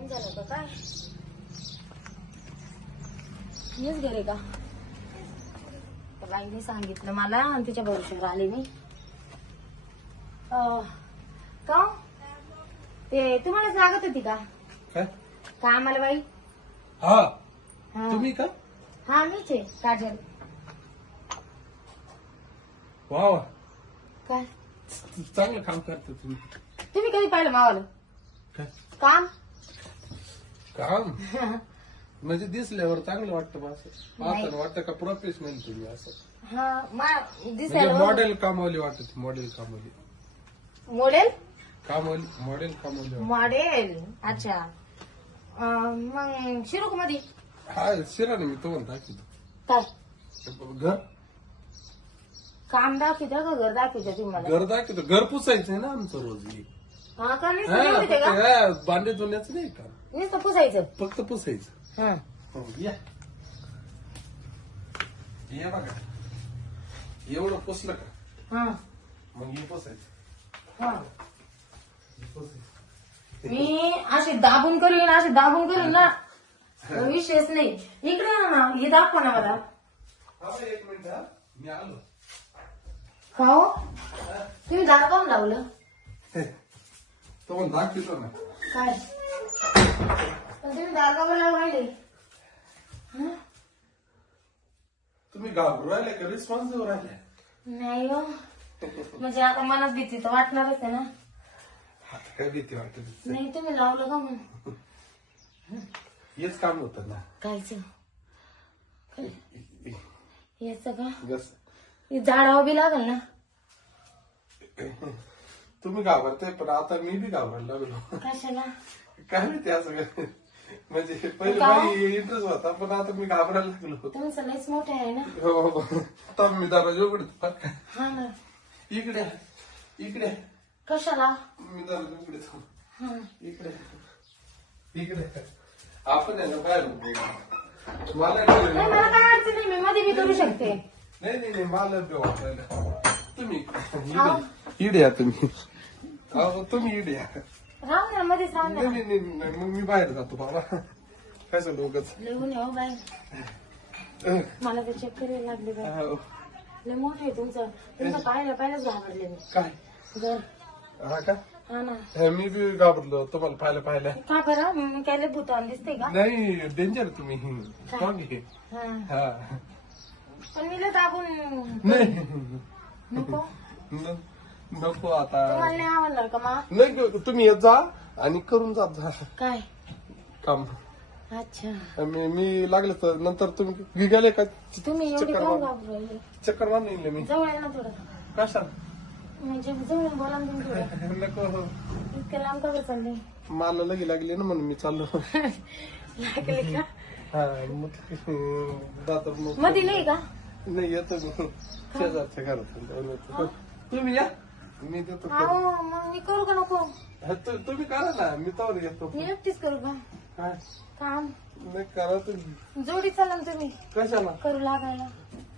Time झाला का काय? हेच घरे का? बाईने सांगितलं मला आणि तिच्या भरोश्यावर आले मी. का ते तुम्हालाच लागत होती का काय कामाला बाई? हा हा. तुम्ही का? हा मीच आहे काजल. वा वा काय चांगलं काम करता तुम्ही. तुम्ही कधी पाहिलं मावाला काय काम? काम म्हणजे दिसल्यावर चांगलं वाटतं बा असं. नाही. पाहताना वाटतं का प्रोफेशनल तुम्ही असं. हा म्हणजे दिसायला मॉडेल कामवाली वाटत. मॉडेल कामवाली मॉडेल मॉडेल कामवाली वाटत. मॉडेल. अच्छा मग शिरूक मध्ये हा शिरा ना मी तो म्हणता की काय घर काम दाखवता का घर दाखवता तुम्हाला? घर दाखवतो. घर पुसायचंय ना आमचं रोज. हा का नुसतं हा, एवढं ते का? फक्त हा, भांडे धुण्याचं नाही का, नुसतं पुसायचं. फक्त पुसायचं. हा हो, या ये बघा एवढं पुसलं का हा मग हे पुसायचं. हा हे पुसायचं. मी असे दाबून करीन ना विशेष नाही. इकडे या ना हे दाखवा ना मला. हा बा, एक मिनिट हा मी आलो. का हो तुम्ही दार काऊन लावलं? तो पण दाखवतो ना. काय पण तुम्ही दार काऊन लावून राहिले? हं? तुम्ही घाबरू राहिले का रिस्पॉन्स देऊ राहिले? नाही हो म्हणजे आता मनात भीती तर वाटणारच आहे ना. आता काय भीती वाटत. नाही तुम्ही लावलं का मग? हेच काम होतं ना. कायच याच का जस झाडावर बी लागल ना. तुम्ही घाबरताय पण आता मी बी घाबरायला लागलो. कशाला? काय माहिती असं काय. म्हणजे पहिले का? माझी इंटरेस्ट होता पण आता मी घाबरायला लागलो. तुमचं लयच मोठं आहे ना. हो आता मी दरवाजा उघडतो. हा ना. इकडे इकडे कशाला? मी दरवाजा उघडतो. हा इकडे इकडे आपण आहे ना बाहेर उभे. मला नाही नाही मला काय अडचण नाही. मी मध्ये बी करू शकते. नाही मला बी वाटायला. तुम्ही हा. इडे या तुम्ही. अहो तुम्ही इडे या. राहू ना मध्येच राहू ना. नाही मग मी बाहेर जातो बाबा. कसं लोकच लिहून येऊ बाय. मला ते चक्कर यायला लागले बाय. लय मोठं आहे तुमचं पाहिलंच घाबरले मी. काय घर. हा का हा ना. मी बी घाबरलो तुम्हाला पाहिलं. का बरं मी काय लय भूतान दिसते का? नाही डेंजर तुम्ही. काय? मग हे. हा हा पण मी लय दाबून नाही नको. नको आता. तुम्हाला नाही आवडणार का मा? नाही तुम्ही येत जा आणि करून जात जा काय? काम. अच्छा मी लागले तर नंतर तुम्ही गेले का तुम्ही एवढी चक्कर काऊन मार घाबरले? चक्कर मारून येईल मी. जवळ आहे ना थोडं. कशा म्हणजे जवळ बोला ना तुम्ही थोडं. नको इतकं लांब का बरं चालले? मला लगी लागली ना म्हणून मी चाललो. लागले का? हा मग जातो मग. मध्ये नाही का? नाही येतो मी शेजारच्या घरात. तुम्ही या मी देतो करून. हो मग मी करू का नको? हा, तुम्ही करा ना मी तर येतो. मी एकटीच करू का काय काम? नाही करा तुम्ही. जोडी चाला ना तुम्ही. कशाला करू लागायला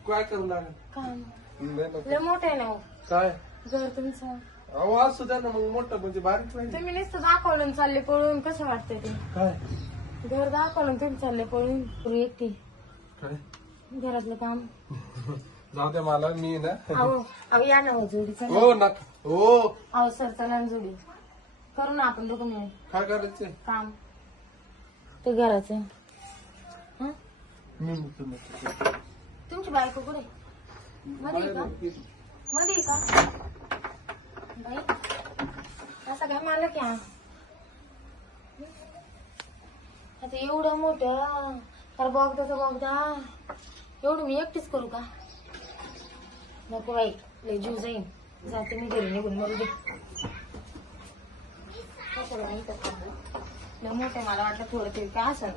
काय करू लागेल. काम. नाही नको. लय मोठं आहे ना हो. काय घर तुमचं. अहो असू द्या ना मग मोठं म्हणजे बारीक नाही. तुम्ही नुसतं दाखवलं आणि चालले पळून. कसं वाटतंय ते? काय घर दाखवलं तुम्ही चालले पळून. पुरी एकटी काय घरातलं काम. जाऊ द्या मला मी ना. अहो या ना हो जोडी चला. हो नका हो. अहो सर चला ना जोडी. करू ना आपण दोघं मिळून काय करायचंय काम. ते घराचं. हं? मी म्हणतो नका. तुमची बायको कुठे? मध्ये आहे का? मध्ये आहे का? बाई असं काय मला क्या आता एवढं मोठं तर बघता एवढं मी एकटीच करू का? नको बाई लय जीव जाईन. जाते मी घरी निघून मरू दे. कशाला नाही करत? लय मोठं मला वाटलं थोडं तरी काय असं